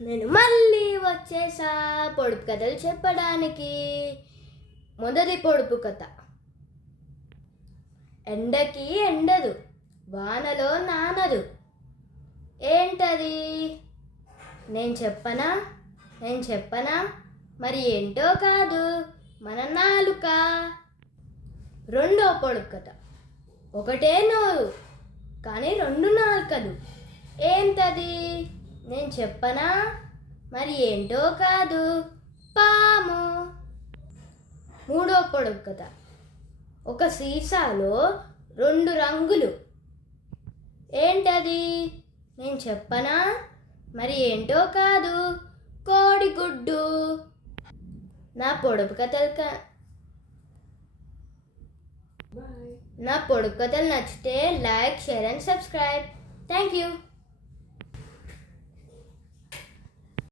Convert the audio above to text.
నేను మళ్ళీ వచ్చేసా పొడుపు కథలు చెప్పడానికి. మొదటి పొడుపు కథ. ఎండకి ఎండదు వానలో నానదు. ఏంటది? నేను చెప్పనా? నేను చెప్పనా? మరి ఏంటో కాదు మన నాలుక. రెండో పొడుపు కథ. ఒకటే నోరు కానీ రెండు నాలుకలు. ఏంటది? నేను చెప్పనా? మరి ఏంటో కాదు. పాము. మూడో పొడుగు కథ. ఒక సీసాలో రెండు రంగులు. ఏంటది? నేను చెప్పనా? మరి ఏంటో కాదు. కోడిగుడ్డు. నా పొడుపు కథలు క నా పొడుపు కథలు నచ్చితే like share and subscribe. Thank you